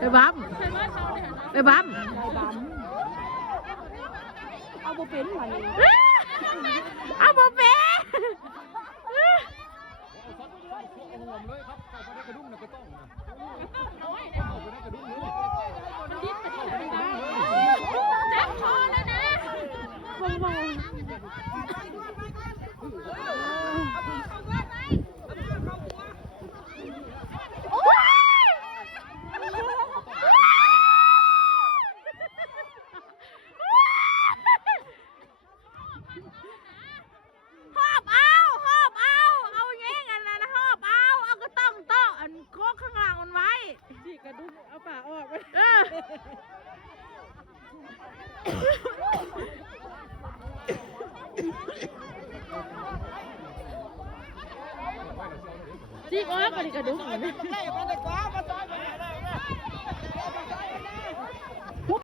ไปบั๊มไปบั๊ม เอาบุเป็นมาเลย เอาบ่เป็นจับคอแล้วนะเอาแง่กันนะหอบเอาก็ต้องโต๊ะอันโค้งข้างหลังมันไว้ ฉีกกระดุมเอาปากออกไป จีกออกก็ดีกระดุม ไปกว่ามาซอยไป